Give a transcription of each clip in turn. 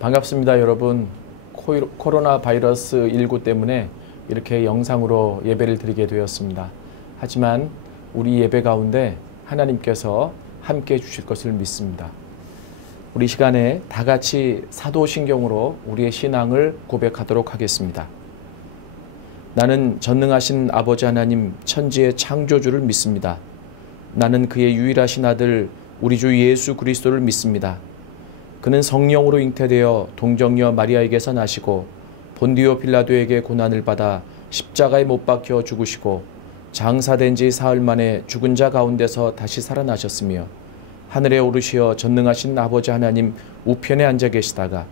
반갑습니다, 여러분. 코로나 바이러스 19 때문에 이렇게 영상으로 예배를 드리게 되었습니다. 하지만 우리 예배 가운데 하나님께서 함께 해 주실 것을 믿습니다. 우리 시간에 다 같이 사도신경으로 우리의 신앙을 고백하도록 하겠습니다. 나는 전능하신 아버지 하나님 천지의 창조주를 믿습니다. 나는 그의 유일하신 아들 우리 주 예수 그리스도를 믿습니다. 그는 성령으로 잉태되어 동정녀 마리아에게서 나시고 본디오 빌라도에게 고난을 받아 십자가에 못 박혀 죽으시고 장사된 지 사흘 만에 죽은 자 가운데서 다시 살아나셨으며 하늘에 오르시어 전능하신 아버지 하나님 우편에 앉아 계시다가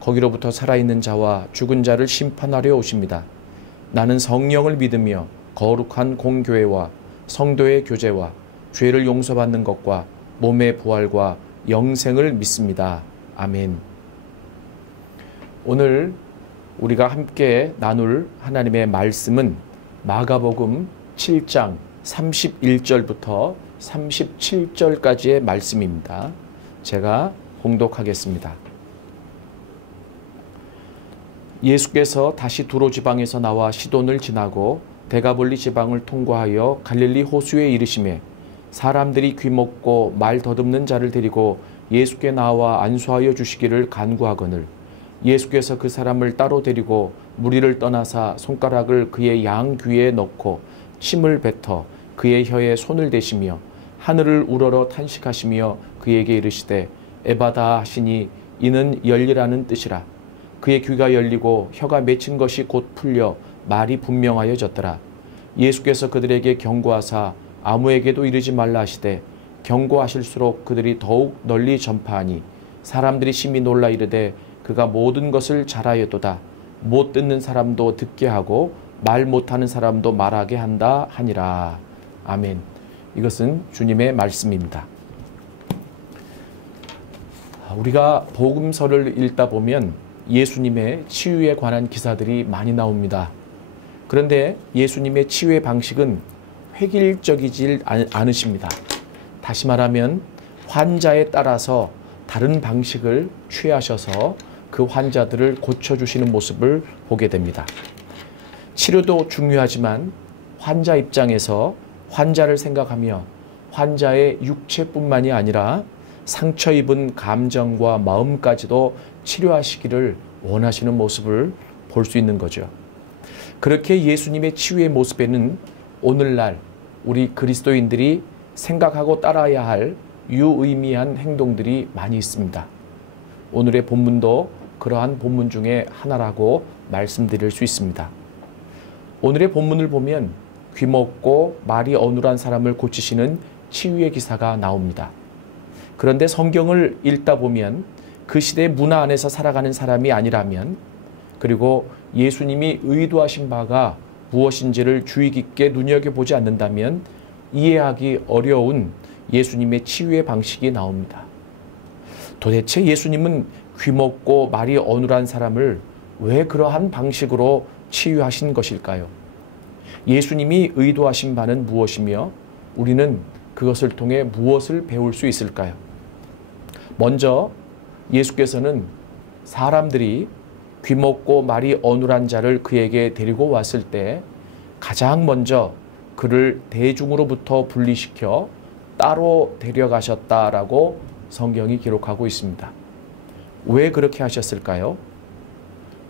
거기로부터 살아있는 자와 죽은 자를 심판하려 오십니다. 나는 성령을 믿으며 거룩한 공교회와 성도의 교제와 죄를 용서받는 것과 몸의 부활과 영생을 믿습니다. 아멘. 오늘 우리가 함께 나눌 하나님의 말씀은 마가복음 7장 31절부터 37절까지의 말씀입니다. 제가 봉독하겠습니다. 예수께서 다시 두로 지방에서 나와 시돈을 지나고 데가볼리 지방을 통과하여 갈릴리 호수에 이르시매 사람들이 귀먹고 말 더듬는 자를 데리고 예수께 나와 안수하여 주시기를 간구하거늘 예수께서 그 사람을 따로 데리고 무리를 떠나사 손가락을 그의 양 귀에 넣고 침을 뱉어 그의 혀에 손을 대시며 하늘을 우러러 탄식하시며 그에게 이르시되 에바다 하시니 이는 열리라는 뜻이라. 그의 귀가 열리고 혀가 맺힌 것이 곧 풀려 말이 분명하여졌더라. 예수께서 그들에게 경고하사 아무에게도 이르지 말라 하시되 경고하실수록 그들이 더욱 널리 전파하니 사람들이 심히 놀라 이르되 그가 모든 것을 잘하였도다. 못 듣는 사람도 듣게 하고 말 못하는 사람도 말하게 한다 하니라. 아멘. 이것은 주님의 말씀입니다. 우리가 복음서를 읽다 보면 예수님의 치유에 관한 기사들이 많이 나옵니다. 그런데 예수님의 치유의 방식은 획일적이지 않으십니다. 다시 말하면 환자에 따라서 다른 방식을 취하셔서 그 환자들을 고쳐주시는 모습을 보게 됩니다. 치료도 중요하지만 환자 입장에서 환자를 생각하며 환자의 육체뿐만이 아니라 상처 입은 감정과 마음까지도 치료하시기를 원하시는 모습을 볼 수 있는 거죠. 그렇게 예수님의 치유의 모습에는 오늘날 우리 그리스도인들이 생각하고 따라야 할 유의미한 행동들이 많이 있습니다. 오늘의 본문도 그러한 본문 중에 하나라고 말씀드릴 수 있습니다. 오늘의 본문을 보면 귀먹고 말이 어눌한 사람을 고치시는 치유의 기사가 나옵니다. 그런데 성경을 읽다 보면 그 시대의 문화 안에서 살아가는 사람이 아니라면, 그리고 예수님이 의도하신 바가 무엇인지를 주의 깊게 눈여겨보지 않는다면 이해하기 어려운 예수님의 치유의 방식이 나옵니다. 도대체 예수님은 귀먹고 말이 어눌한 사람을 왜 그러한 방식으로 치유하신 것일까요? 예수님이 의도하신 바는 무엇이며 우리는 그것을 통해 무엇을 배울 수 있을까요? 먼저 예수께서는 사람들이 귀먹고 말이 어눌한 자를 그에게 데리고 왔을 때 가장 먼저 그를 대중으로부터 분리시켜 따로 데려가셨다라고 성경이 기록하고 있습니다. 왜 그렇게 하셨을까요?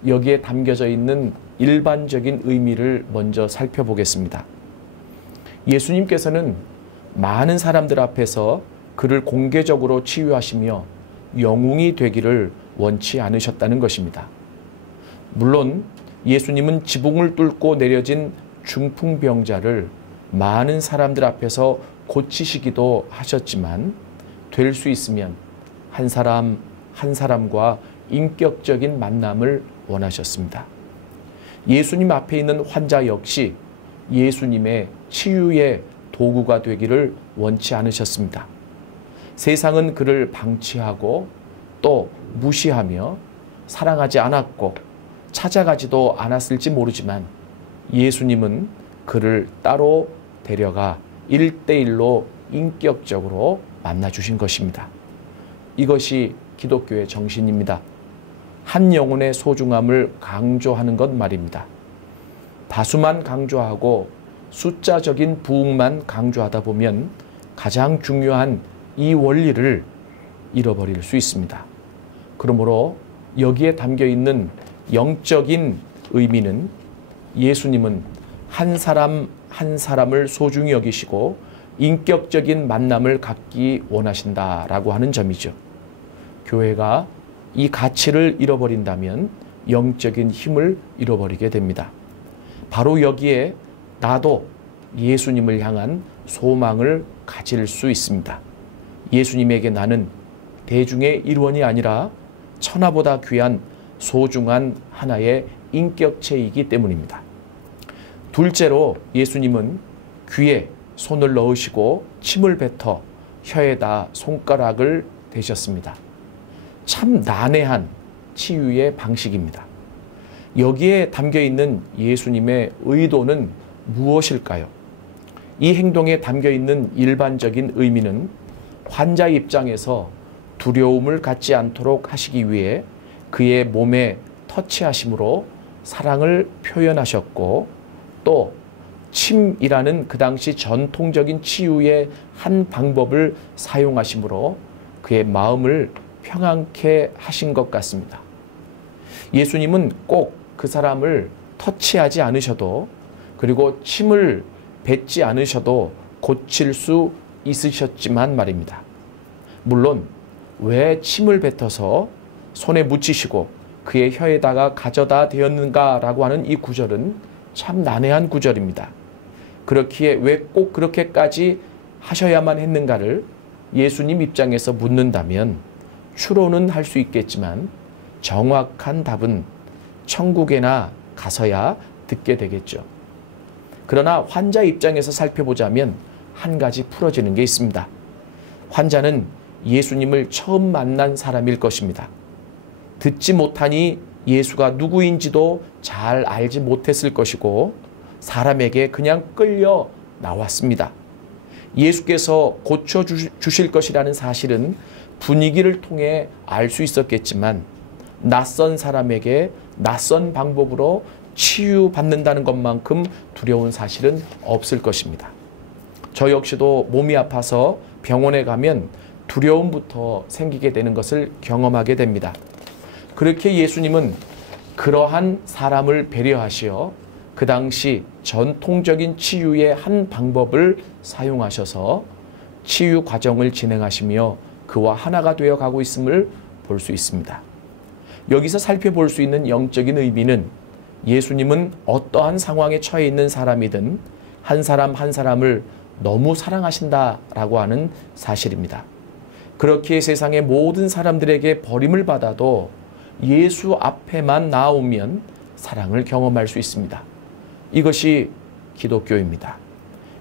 여기에 담겨져 있는 일반적인 의미를 먼저 살펴보겠습니다. 예수님께서는 많은 사람들 앞에서 그를 공개적으로 치유하시며 영웅이 되기를 원치 않으셨다는 것입니다. 물론 예수님은 지붕을 뚫고 내려진 중풍병자를 많은 사람들 앞에서 고치시기도 하셨지만 될 수 있으면 한 사람 한 사람과 인격적인 만남을 원하셨습니다. 예수님 앞에 있는 환자 역시 예수님의 치유의 도구가 되기를 원치 않으셨습니다. 세상은 그를 방치하고 또 무시하며 사랑하지 않았고 찾아가지도 않았을지 모르지만 예수님은 그를 따로 데려가 1대1로 인격적으로 만나주신 것입니다. 이것이 기독교의 정신입니다. 한 영혼의 소중함을 강조하는 것 말입니다. 다수만 강조하고 숫자적인 부흥만 강조하다 보면 가장 중요한 이 원리를 잃어버릴 수 있습니다. 그러므로 여기에 담겨 있는 영적인 의미는 예수님은 한 사람 한 사람을 소중히 여기시고 인격적인 만남을 갖기 원하신다라고 하는 점이죠. 교회가 이 가치를 잃어버린다면 영적인 힘을 잃어버리게 됩니다. 바로 여기에 나도 예수님을 향한 소망을 가질 수 있습니다. 예수님에게 나는 대중의 일원이 아니라 천하보다 귀한 소중한 하나의 인격체이기 때문입니다. 둘째로 예수님은 귀에 손을 넣으시고 침을 뱉어 혀에다 손가락을 대셨습니다. 참 난해한 치유의 방식입니다. 여기에 담겨 있는 예수님의 의도는 무엇일까요? 이 행동에 담겨 있는 일반적인 의미는 환자 입장에서 두려움을 갖지 않도록 하시기 위해 그의 몸에 터치하심으로 사랑을 표현하셨고, 또 침이라는 그 당시 전통적인 치유의 한 방법을 사용하심으로 그의 마음을 평안케 하신 것 같습니다. 예수님은 꼭 그 사람을 터치하지 않으셔도, 그리고 침을 뱉지 않으셔도 고칠 수 있으셨지만 말입니다. 물론 왜 침을 뱉어서 손에 묻히시고 그의 혀에다가 가져다 대었는가라고 하는 이 구절은 참 난해한 구절입니다. 그렇기에 왜 꼭 그렇게까지 하셔야만 했는가를 예수님 입장에서 묻는다면 추론은 할 수 있겠지만 정확한 답은 천국에나 가서야 듣게 되겠죠. 그러나 환자 입장에서 살펴보자면 한 가지 풀어지는 게 있습니다. 환자는 예수님을 처음 만난 사람일 것입니다. 듣지 못하니 예수가 누구인지도 잘 알지 못했을 것이고 사람에게 그냥 끌려 나왔습니다. 예수께서 고쳐주실 것이라는 사실은 분위기를 통해 알 수 있었겠지만 낯선 사람에게 낯선 방법으로 치유받는다는 것만큼 두려운 사실은 없을 것입니다. 저 역시도 몸이 아파서 병원에 가면 두려움부터 생기게 되는 것을 경험하게 됩니다. 그렇게 예수님은 그러한 사람을 배려하시어 그 당시 전통적인 치유의 한 방법을 사용하셔서 치유 과정을 진행하시며 그와 하나가 되어 가고 있음을 볼 수 있습니다. 여기서 살펴볼 수 있는 영적인 의미는 예수님은 어떠한 상황에 처해 있는 사람이든 한 사람 한 사람을 너무 사랑하신다라고 하는 사실입니다. 그렇게 세상의 모든 사람들에게 버림을 받아도 예수 앞에만 나오면 사랑을 경험할 수 있습니다. 이것이 기독교입니다.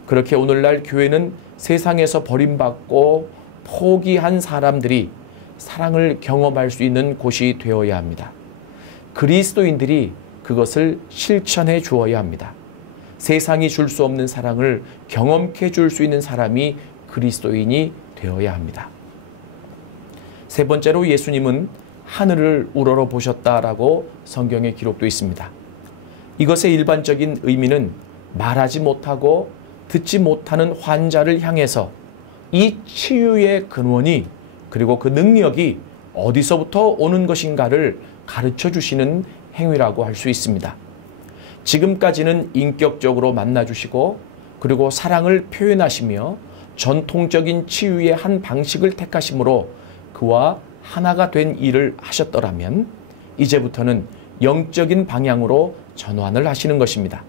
그렇게 오늘날 교회는 세상에서 버림받고 포기한 사람들이 사랑을 경험할 수 있는 곳이 되어야 합니다. 그리스도인들이 그것을 실천해 주어야 합니다. 세상이 줄 수 없는 사랑을 경험케 줄 수 있는 사람이 그리스도인이 되어야 합니다. 세 번째로 예수님은 하늘을 우러러 보셨다라고 성경에 기록되어 있습니다. 이것의 일반적인 의미는 말하지 못하고 듣지 못하는 환자를 향해서 이 치유의 근원이, 그리고 그 능력이 어디서부터 오는 것인가를 가르쳐 주시는 행위라고 할 수 있습니다. 지금까지는 인격적으로 만나주시고 그리고 사랑을 표현하시며 전통적인 치유의 한 방식을 택하심으로 그와 하나가 된 일을 하셨더라면 이제부터는 영적인 방향으로 전환을 하시는 것입니다.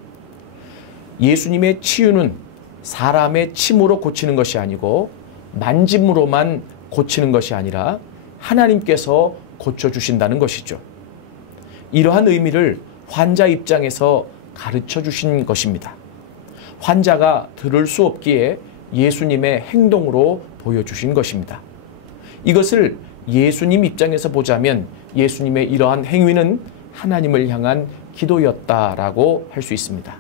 예수님의 치유는 사람의 침으로 고치는 것이 아니고 만짐으로만 고치는 것이 아니라 하나님께서 고쳐주신다는 것이죠. 이러한 의미를 환자 입장에서 가르쳐 주신 것입니다. 환자가 들을 수 없기에 예수님의 행동으로 보여주신 것입니다. 이것을 예수님 입장에서 보자면 예수님의 이러한 행위는 하나님을 향한 기도였다라고 할 수 있습니다.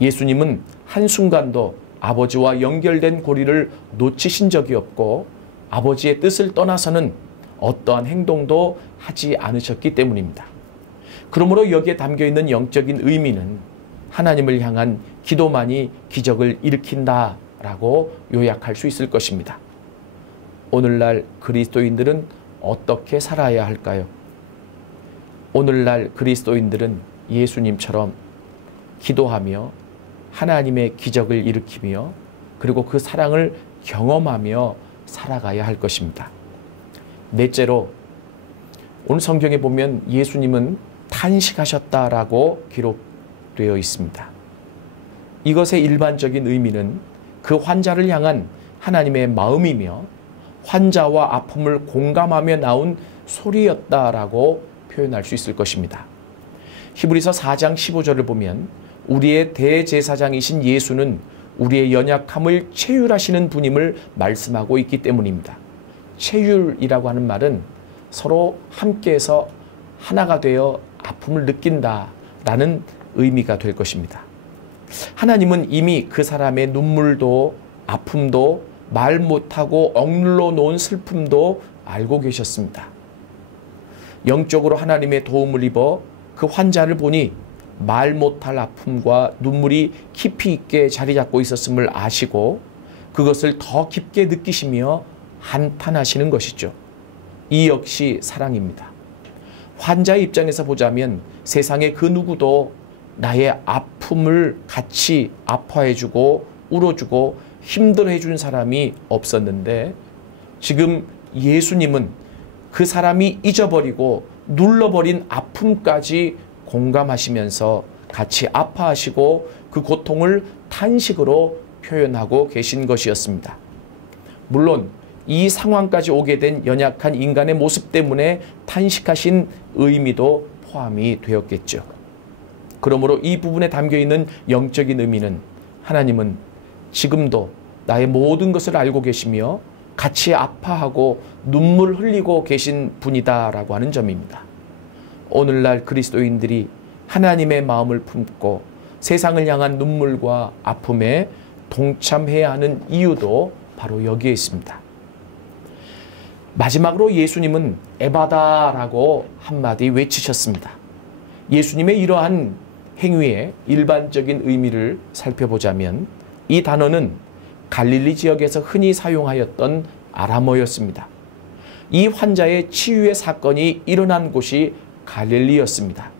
예수님은 한순간도 아버지와 연결된 고리를 놓치신 적이 없고 아버지의 뜻을 떠나서는 어떠한 행동도 하지 않으셨기 때문입니다. 그러므로 여기에 담겨있는 영적인 의미는 하나님을 향한 기도만이 기적을 일으킨다라고 요약할 수 있을 것입니다. 오늘날 그리스도인들은 어떻게 살아야 할까요? 오늘날 그리스도인들은 예수님처럼 기도하며 하나님의 기적을 일으키며 그리고 그 사랑을 경험하며 살아가야 할 것입니다. 넷째로 오늘 성경에 보면 예수님은 탄식하셨다라고 기록되어 있습니다. 이것의 일반적인 의미는 그 환자를 향한 하나님의 마음이며 환자와 아픔을 공감하며 나온 소리였다라고 표현할 수 있을 것입니다. 히브리서 4장 15절을 보면 우리의 대제사장이신 예수는 우리의 연약함을 체휼하시는 분임을 말씀하고 있기 때문입니다. 체휼이라고 하는 말은 서로 함께해서 하나가 되어 아픔을 느낀다라는 의미가 될 것입니다. 하나님은 이미 그 사람의 눈물도 아픔도 말 못하고 억눌러 놓은 슬픔도 알고 계셨습니다. 영적으로 하나님의 도움을 입어 그 환자를 보니 말 못할 아픔과 눈물이 깊이 있게 자리 잡고 있었음을 아시고 그것을 더 깊게 느끼시며 한탄하시는 것이죠. 이 역시 사랑입니다. 환자의 입장에서 보자면 세상의 그 누구도 나의 아픔을 같이 아파해주고 울어주고 힘들어해준 사람이 없었는데 지금 예수님은 그 사람이 잊어버리고 눌러버린 아픔까지 공감하시면서 같이 아파하시고 그 고통을 탄식으로 표현하고 계신 것이었습니다. 물론 이 상황까지 오게 된 연약한 인간의 모습 때문에 탄식하신 의미도 포함이 되었겠죠. 그러므로 이 부분에 담겨있는 영적인 의미는 하나님은 지금도 나의 모든 것을 알고 계시며 같이 아파하고 눈물 흘리고 계신 분이다라고 하는 점입니다. 오늘날 그리스도인들이 하나님의 마음을 품고 세상을 향한 눈물과 아픔에 동참해야 하는 이유도 바로 여기에 있습니다. 마지막으로 예수님은 에바다라고 한마디 외치셨습니다. 예수님의 이러한 행위의 일반적인 의미를 살펴보자면 이 단어는 갈릴리 지역에서 흔히 사용하였던 아람어였습니다. 이 환자의 치유의 사건이 일어난 곳이 갈릴리였습니다.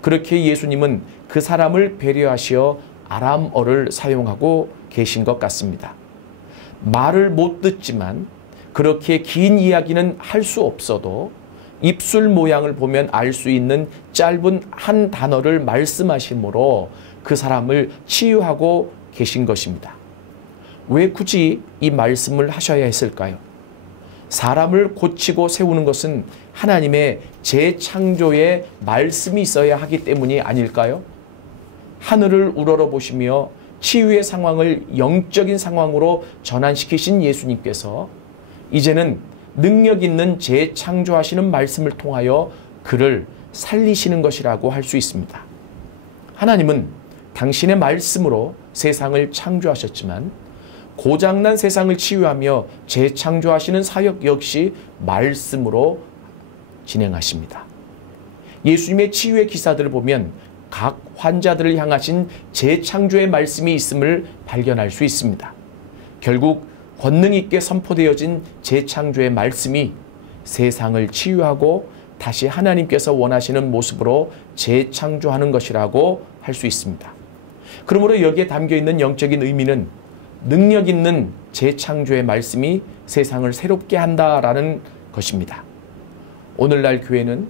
그렇게 예수님은 그 사람을 배려하시어 아람어를 사용하고 계신 것 같습니다. 말을 못 듣지만 그렇게 긴 이야기는 할 수 없어도 입술 모양을 보면 알 수 있는 짧은 한 단어를 말씀하심으로 그 사람을 치유하고 계신 것입니다. 왜 굳이 이 말씀을 하셔야 했을까요? 사람을 고치고 세우는 것은 하나님의 재창조의 말씀이 있어야 하기 때문이 아닐까요? 하늘을 우러러 보시며 치유의 상황을 영적인 상황으로 전환시키신 예수님께서 이제는 능력 있는 재창조하시는 말씀을 통하여 그를 살리시는 것이라고 할 수 있습니다. 하나님은 당신의 말씀으로 세상을 창조하셨지만 고장난 세상을 치유하며 재창조하시는 사역 역시 말씀으로 진행하십니다. 예수님의 치유의 기사들을 보면 각 환자들을 향하신 재창조의 말씀이 있음을 발견할 수 있습니다. 결국 권능 있게 선포되어진 재창조의 말씀이 세상을 치유하고 다시 하나님께서 원하시는 모습으로 재창조하는 것이라고 할 수 있습니다. 그러므로 여기에 담겨있는 영적인 의미는 능력 있는 재창조의 말씀이 세상을 새롭게 한다라는 것입니다. 오늘날 교회는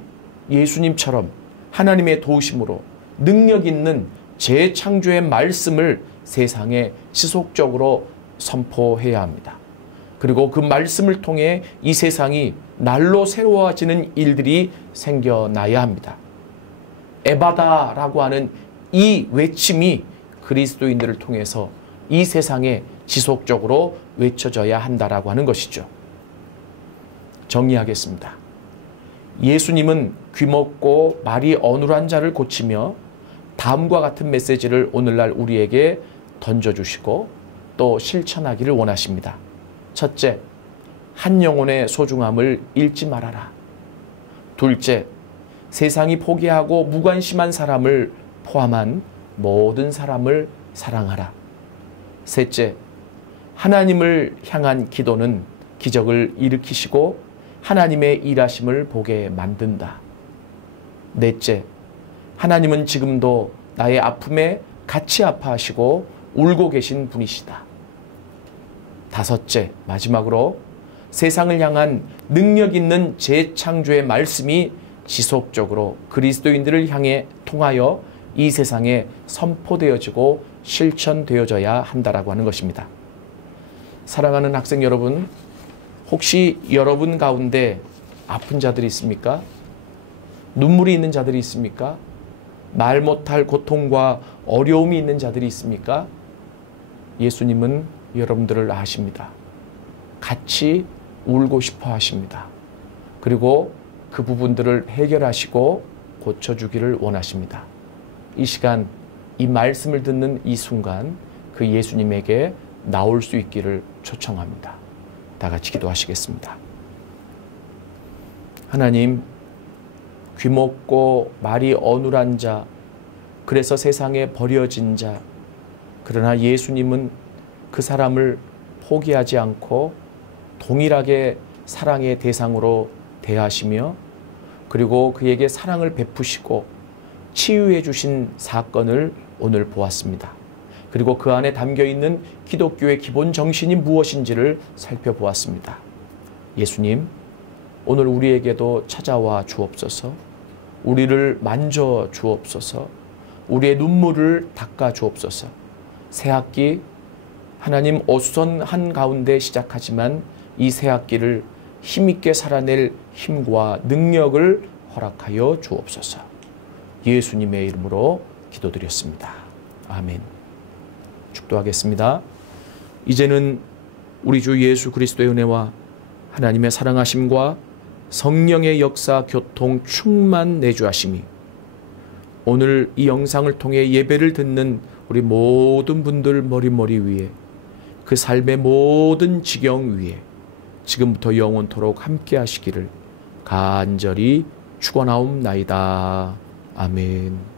예수님처럼 하나님의 도우심으로 능력 있는 재창조의 말씀을 세상에 지속적으로 선포해야 합니다. 그리고 그 말씀을 통해 이 세상이 날로 새로워지는 일들이 생겨나야 합니다. 에바다라고 하는 이 외침이 그리스도인들을 통해서 이 세상에 지속적으로 외쳐져야 한다라고 하는 것이죠. 정리하겠습니다. 예수님은 귀먹고 말이 어눌한 자를 고치며 다음과 같은 메시지를 오늘날 우리에게 던져주시고 또 실천하기를 원하십니다. 첫째, 한 영혼의 소중함을 잃지 말아라. 둘째, 세상이 포기하고 무관심한 사람을 포함한 모든 사람을 사랑하라. 셋째, 하나님을 향한 기도는 기적을 일으키시고 하나님의 일하심을 보게 만든다. 넷째, 하나님은 지금도 나의 아픔에 같이 아파하시고 울고 계신 분이시다. 다섯째, 마지막으로 세상을 향한 능력 있는 재창조의 말씀이 지속적으로 그리스도인들을 향해 통하여 이 세상에 선포되어지고 실천되어져야 한다라고 하는 것입니다. 사랑하는 학생 여러분, 혹시 여러분 가운데 아픈 자들이 있습니까? 눈물이 있는 자들이 있습니까? 말 못할 고통과 어려움이 있는 자들이 있습니까? 예수님은 여러분들을 아십니다. 같이 울고 싶어 하십니다. 그리고 그 부분들을 해결하시고 고쳐주기를 원하십니다. 이 시간, 이 말씀을 듣는 이 순간 그 예수님에게 나올 수 있기를 초청합니다. 다 같이 기도하시겠습니다. 하나님, 귀먹고 말이 어눌한 자, 그래서 세상에 버려진 자, 그러나 예수님은 그 사람을 포기하지 않고 동일하게 사랑의 대상으로 대하시며 그리고 그에게 사랑을 베푸시고 치유해 주신 사건을 오늘 보았습니다. 그리고 그 안에 담겨있는 기독교의 기본 정신이 무엇인지를 살펴보았습니다. 예수님, 오늘 우리에게도 찾아와 주옵소서. 우리를 만져 주옵소서. 우리의 눈물을 닦아 주옵소서. 새학기 하나님 어수선 한가운데 시작하지만 이 새학기를 힘있게 살아낼 힘과 능력을 허락하여 주옵소서. 예수님의 이름으로 기도드렸습니다. 아멘. 축도하겠습니다. 이제는 우리 주 예수 그리스도의 은혜와 하나님의 사랑하심과 성령의 역사, 교통, 충만 내주하심이 오늘 이 영상을 통해 예배를 듣는 우리 모든 분들 머리 위에 그 삶의 모든 지경 위에 지금부터 영원토록 함께 하시기를 간절히 축원하옵나이다. 아멘.